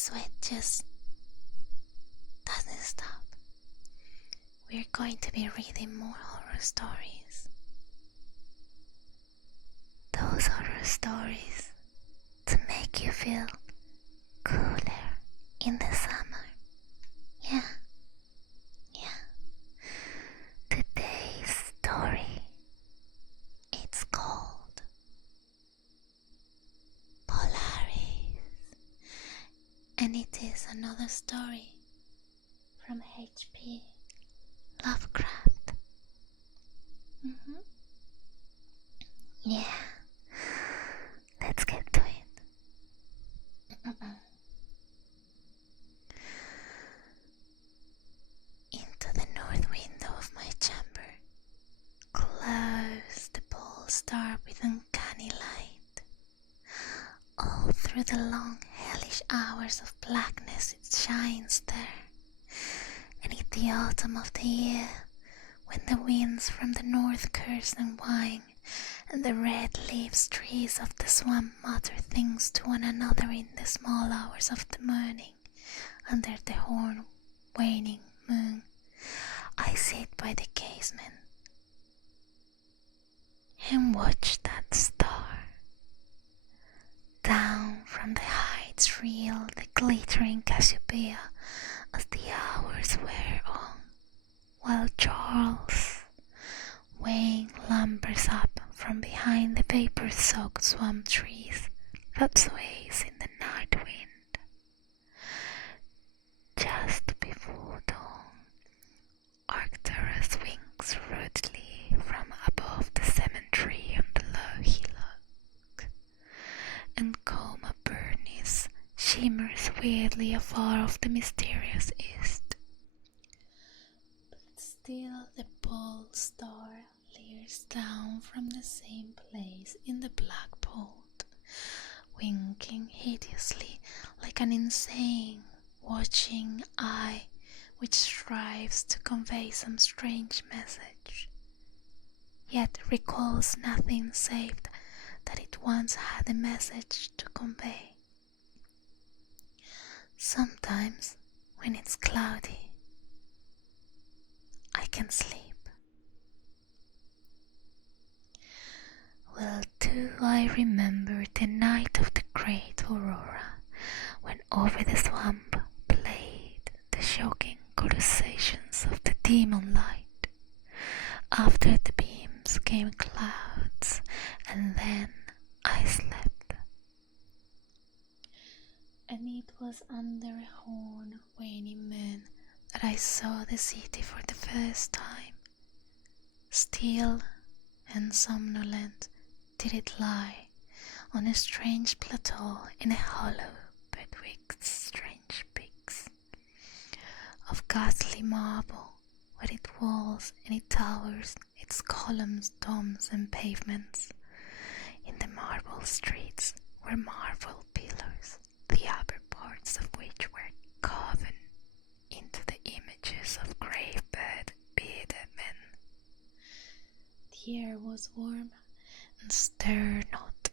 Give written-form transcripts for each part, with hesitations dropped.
sweat just doesn't stop. We're going to be reading more horror stories. Those horror stories to make you feel cooler in the summer. Yeah. Today's story, it's called Polaris, and it is another story from H.P. Lovecraft. Yeah, let's get to it. Into the north window of my chamber glows the pole star with uncanny light. All through the long hellish hours of blackness it shines there, and in the autumn of the year, when the winds from the north curse and whine, and the red leaves trees of the swamp mutter things to one another in the small hours of the morning, under the horn waning moon, I sit by the casement and watch that star. Down from the heights reel the glittering Cassiopeia as the hours wear on, while Charles Wayne lumbers up from behind the vapor-soaked swamp trees that sways in the night wind. Just before dawn, Arcturus winks rudely from above the cemetery on the low hillock, and Coma Bernice shimmers weirdly afar off the mysterious east. But still the pole star leers down from the same place in the black pole, winking hideously like an insane, watching eye which strives to convey some strange message, yet recalls nothing save that it once had a message to convey. Sometimes, when it's cloudy, I can sleep. Well, do I remember the night of the great aurora, when over the swamp played the shocking crustaceans of the demon light. After the beams came clouds, and then I slept. And it was under a horn waning moon that I saw the city for the first time. Still and somnolent did it lie on a strange plateau in a hollow betwixt strange peaks of ghastly marble, where it walls and it towers, its columns, domes and pavements. In the marble streets were marble pillars, the upper parts of which were carven into the images of grave-bed bearded men. The air was warm and stirred not,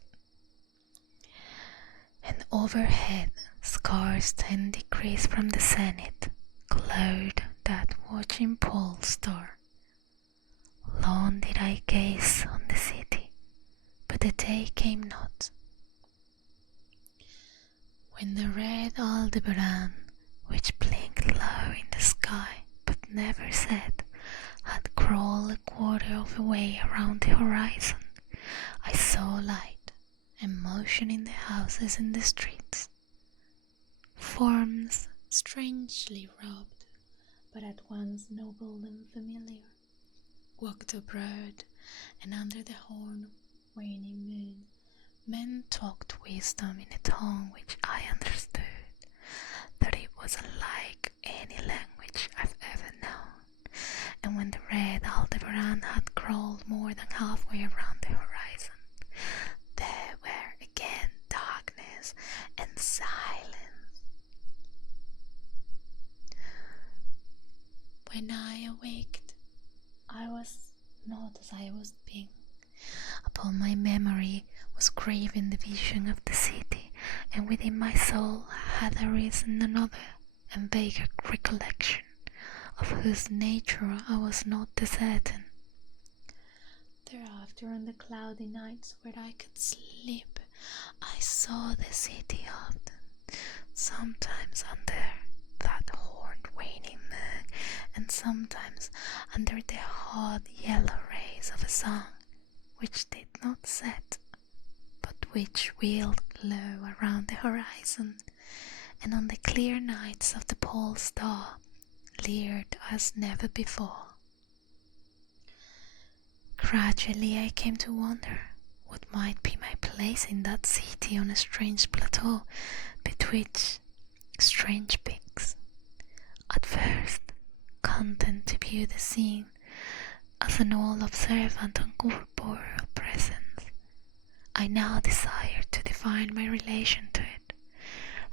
and overhead, scarce 10 degrees from the zenith, glowed that watching pole star. Long did I gaze on the city, but the day came not. When the red Aldebaran, which blinked low in the sky but never set, had crawled a quarter of a way around the horizon, I saw light and motion in the houses and the streets. Forms strangely robed, but at once noble and familiar, walked abroad, and under the horn waning moon, men talked wisdom in a tongue which I understood, that it was unlike any language I've ever known. And when the red Aldebaran had crawled more than halfway around the horizon, there were again darkness and silence. When I awaked, I was not as I was being. Upon my memory was graven the vision of the city, and within my soul had arisen another and vague recollection, of whose nature I was not certain. Thereafter, on the cloudy nights where I could sleep, I saw the city often, sometimes under that horned waning moon, and sometimes under the hot yellow rays of a sun, which did not set, but which wheeled low around the horizon, and on the clear nights of the pole star leered as never before. Gradually I came to wonder what might be my place in that city on a strange plateau betwixt strange peaks. At first, content to view the scene as an all-observant and corporeal presence, I now desired to define my relation to it,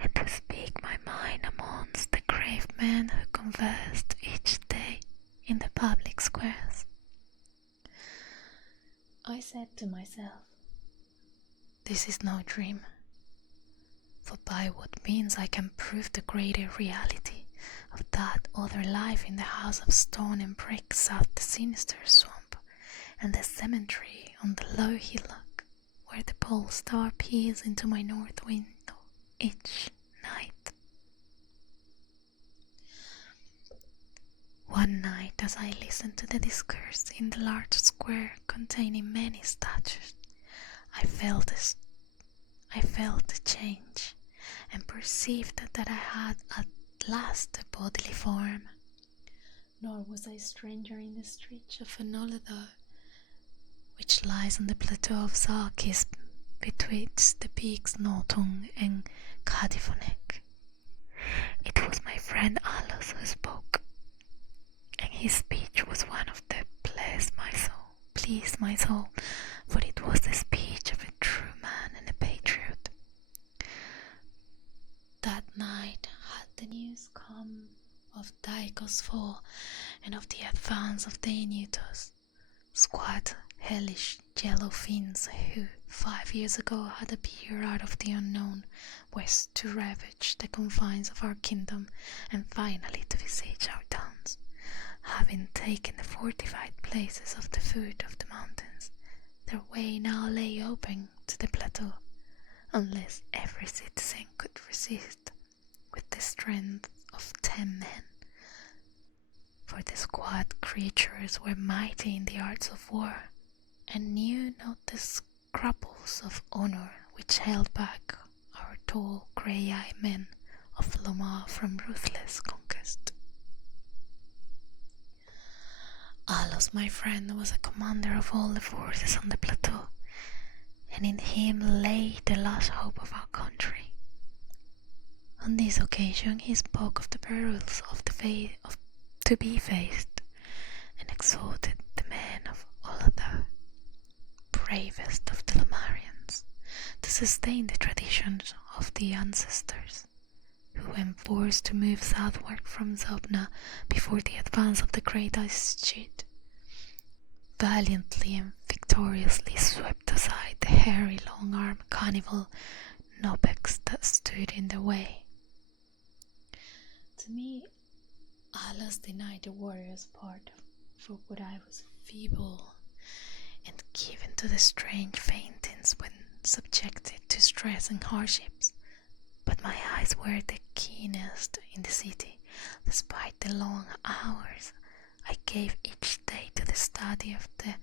and to speak my mind amongst the grave men who conversed each day in the public squares. I said to myself, this is no dream, for by what means I can prove the greater reality of that other life in the house of stone and brick south the sinister swamp, and the cemetery on the low hillock, where the pole star peers into my north window each night. One night, as I listened to the discourse in the large square containing many statues, I felt a change, and perceived that I had at last a bodily form. Nor was I a stranger in the streets of Fenolidor, which lies on the plateau of Sarkis betwixt the peaks Notung and Cadifonek. It was my friend Alos who spoke, and his speech was one of the pleased my soul, for it was the speech of a true man and a patriot. That night had the news come of Daiko's fall and of the advance of the Inutos, squat, hellish yellow fiends who 5 years ago had appeared out of the unknown west to ravage the confines of our kingdom and finally to besiege our towns. Having taken the fortified places of the foot of the mountains, their way now lay open to the plateau, unless every citizen could resist with the strength of 10 men. For the squat creatures were mighty in the arts of war, and knew not the scruples of honor which held back our tall grey-eyed men of Lomar from ruthless conquest. Alos, my friend, was a commander of all the forces on the plateau, and in him lay the last hope of our country. On this occasion he spoke of the perils of to be faced, and exhorted the men of Oladar, bravest of the Lomarians, to sustain the traditions of the ancestors, who when forced to move southward from Zobna before the advance of the great ice sheet, valiantly and victoriously swept aside the hairy long-armed cannibal Nobex that stood in the way. To me, Alas denied the warrior's part, for what I was feeble and given to the strange faintings when subjected to stress and hardships, but my eyes were the keenest in the city, despite the long hours I gave each day to the study of the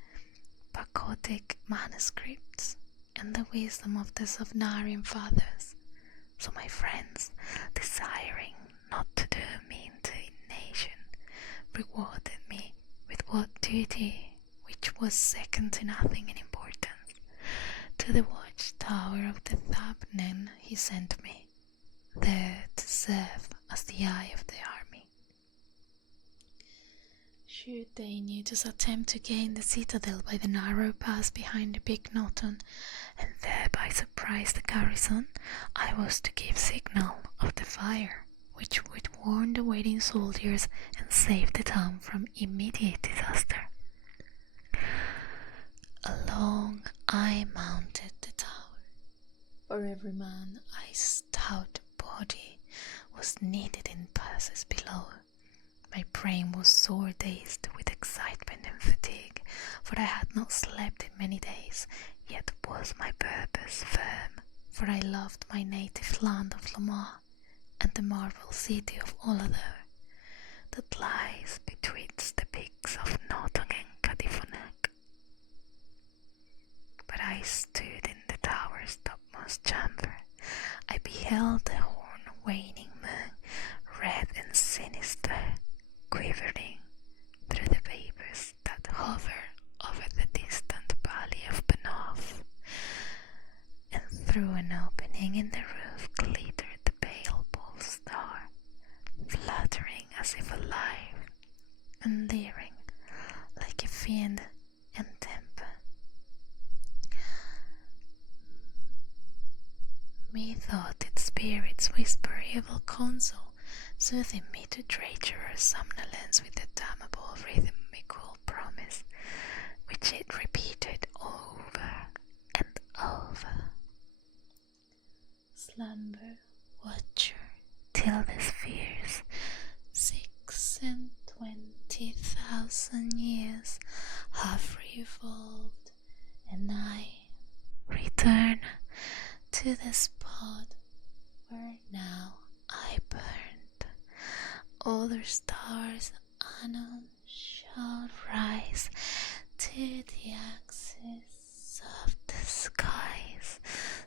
Bakotic manuscripts and the wisdom of the Sovnarian fathers. So my friends, desiring not to do me into indignation, rewarded me with what duty which was second to nothing in importance. To the watchtower of the Thabnen he sent me, there to serve as the eye of the army. Should the Inutos attempt to gain the citadel by the narrow pass behind the big Noton, and thereby surprise the garrison, I was to give signal of the fire, which would warn the waiting soldiers and save the town from immediate disaster. Along I mounted the tower. For every man I stout body was knitted in passes below. My brain was sore dazed with excitement and fatigue, for I had not slept in many days, yet was my purpose firm, for I loved my native land of Lomar and the marble city of Olador that lies betwixt the peaks of Notong and Cadifonac. But I stood in the tower's topmost chamber. I beheld the horn waning moon, red and sinister, quivering through the vapors that hover over the distant valley of Benoff, and through an opening in the roof glittered the pale pole star, fluttering as if alive, and leering like a fiend in temper. Methought its spirits whisper evil counsel, soothing me to treacherous somnolence with the damnable rhythmical promise, which it repeated over and over. Slumber, watcher, till the spheres 26,000 years have revolved, and I return to the spot where now I burned. Other stars anon shall rise to the axis of the skies,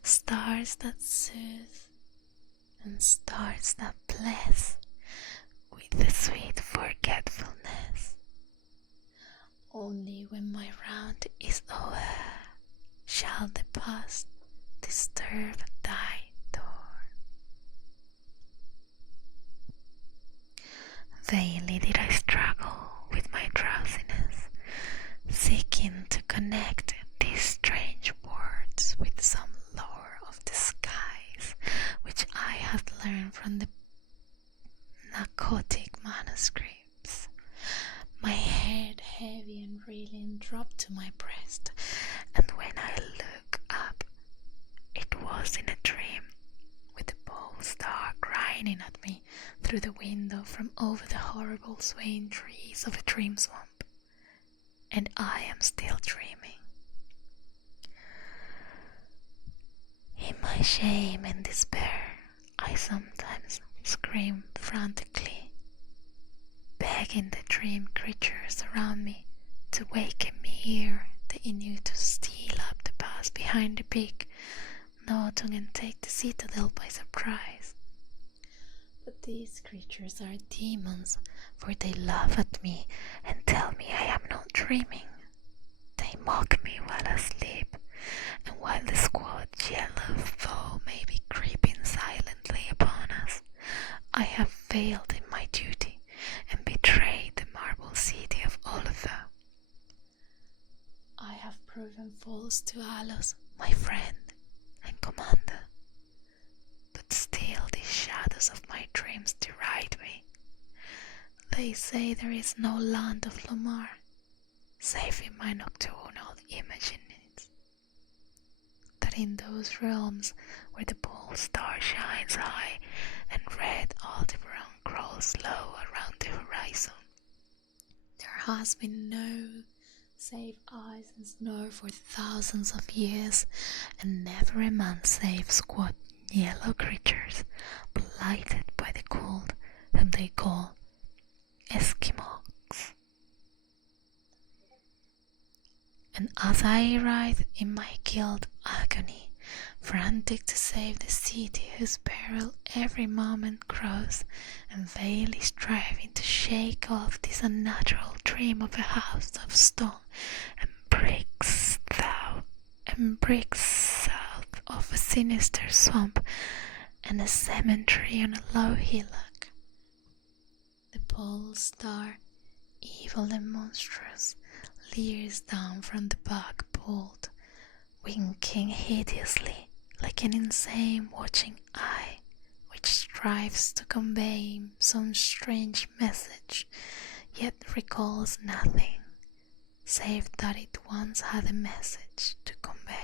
stars that soothe and stars that bless with the sweet forgetfulness. Only when my round is over shall the past disturb thy door. Vainly did I struggle with my drowsiness, seeking to connect these strange words with some lore of the skies which I had learned from the narcotic manuscripts. My head heavy and reeling dropped to my breast, and when I looked up, it was in a dream, with the pole star grinding at me through the window from over the horrible swaying trees of a dream swamp, and I am still dreaming. In my shame and despair, I sometimes scream frantically, begging the dream creatures around me to waken me ere they knew to steal up the pass behind the peak, Notong, and take the citadel by surprise. But these creatures are demons, for they laugh at me and tell me I am not dreaming. They mock me while asleep, and while the squad yellow foe may be creeping silently upon us, I have failed in my duty and betrayed the marble city of Oliver. I have proven false to Alos, my friend and commander, but still these shadows of my dreams deride me. They say there is no land of Lomar, save in my nocturnal imaginings, that in those realms where the pole star shines high and red Aldebaran crawls low around the horizon, there has been no save ice and snow for thousands of years, and never a man save squat yellow creatures blighted by the cold, whom they call Eskimos. And as I writhe in my guilt agony, frantic to save the city whose peril every moment grows, and vainly striving to shake off this unnatural dream of a house of stone and bricks south of a sinister swamp and a cemetery on a low hillock, the pole star, evil and monstrous, leers down from the back bolt, winking hideously like an insane watching eye which strives to convey some strange message, yet recalls nothing, save that it once had a message to convey.